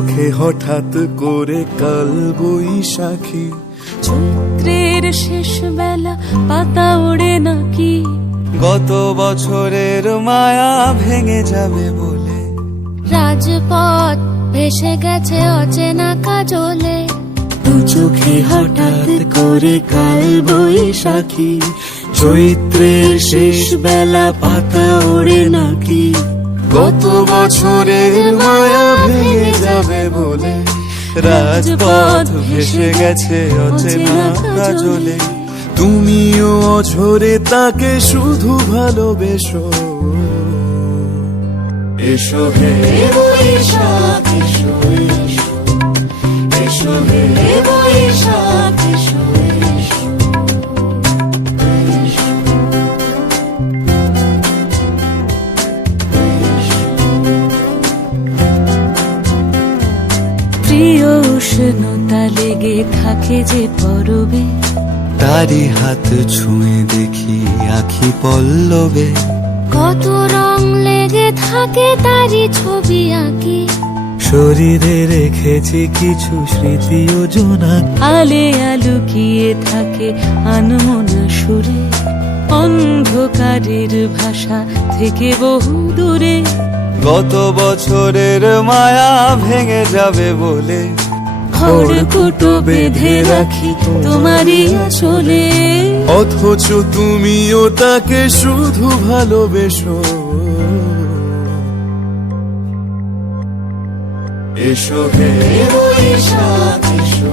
চোখে হঠাৎ করে কাল বৈশাখী, চৈত্রের শেষ বেলা পাতা ওড়ে নাকি, গত বছরের মায়া ভেঙে যাবে বলে, রাজপথ ভেসে গেছে অচেনা কাজলে, দু চোখে হঠাৎ করে কাল বৈশাখী, চৈত্রের শেষ বেলা পাতা ওড়ে নাকি, গত বছরের মায়া ভেঙে যাবে বলে, রাজপথ ভেসে গেছে অচেনা কাজলে, তুমিও অঝরে তাকে শুধু ভালোবেসো। এসো হে বৈশাখ এসো, এসো হে বৈশাখ এসো, প্রিয় উষ্ণতা লেগে থাকে যে পরবে, তারি হাত ছুঁয়ে দেখি আখি পল্লবে, কত রং লেগে থাকে তারই ছবি আঁকি, শরীরে রেখেছি কিছু স্মৃতি ও জোনাক, আলে আলুকিয়ে থাকে আনমনা সুরে, অন্ধকারের ভাষা থেকে বহু দূরে, গত বছরের মায়া ভেঙে যাবে বলে, খড়কুটো বেঁধে রাখি তোমারই আঁচলে, অথচ তুমিও তাকে শুধু ভালোবেসো। এসো হে বৈশাখ এসো,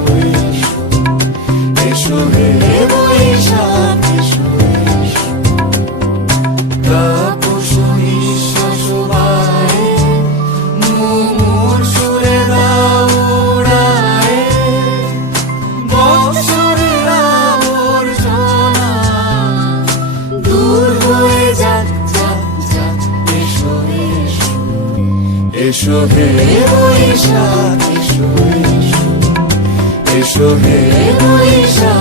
এসো হে বৈশাখ এসো, তাপস নিঃশ্বাস বায়ে, মুমুর সুরে দাও উড়ায়ে, বৎসরের আবর্জনা দূর হয়ে যাক যাক যাক, এসো এসো, এসো হে বৈশাখ এসো, এসো হে বৈশাখ।